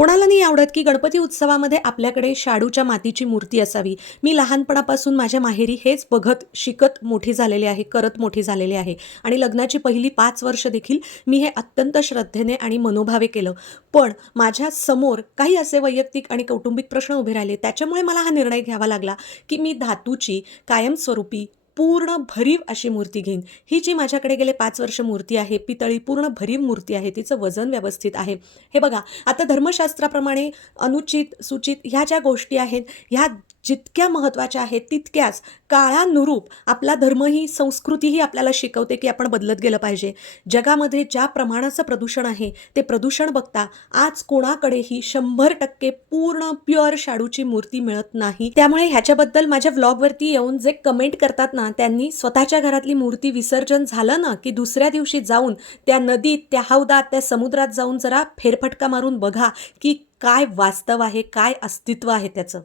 कोणाला नाही आवडत की गणपती उत्सवामध्ये आपल्याकडे शाडूच्या मातीची मूर्ती असावी. मी लहानपणापासून माझ्या माहेरी हेच बघत शिकत मोठी झालेली आहे करत मोठी झालेली आहे. आणि लग्नाची पहिली पाच वर्ष देखील मी हे अत्यंत श्रद्धेने आणि मनोभावे केलं. पण माझ्यासमोर काही असे वैयक्तिक आणि कौटुंबिक प्रश्न उभे राहिले. त्याच्यामुळे मला हा निर्णय घ्यावा लागला की मी धातूची कायमस्वरूपी पूर्ण भरीव अशी मूर्ती घेईन. ही जी माझ्याकडे गेले पाच वर्ष मूर्ती आहे पितळी पूर्ण भरीव मूर्ती आहे तिचं वजन व्यवस्थित आहे. हे बघा आता धर्मशास्त्राप्रमाणे अनुचित सूचित ह्या ज्या गोष्टी आहेत ह्या जितक्या महत्त्वाच्या आहेत तितक्याच काळानुरूप आपला धर्म ही संस्कृतीही आपल्याला शिकवते की आपण बदलत गेलं पाहिजे. जगामध्ये ज्या प्रमाणाचं प्रदूषण आहे ते प्रदूषण बघता आज कोणाकडेही शंभर टक्के पूर्ण प्युअर शाडूची मूर्ती मिळत नाही. त्यामुळे ह्याच्याबद्दल माझ्या व्लॉगवरती येऊन जे कमेंट करतात ना त्यांनी स्वतःच्या घरातली मूर्ती विसर्जन झालं ना की दुसऱ्या दिवशी जाऊन त्या नदीत त्या हौदात त्या समुद्रात जाऊन जरा फेरफटका मारून बघा की काय वास्तव आहे काय अस्तित्व आहे त्याचं.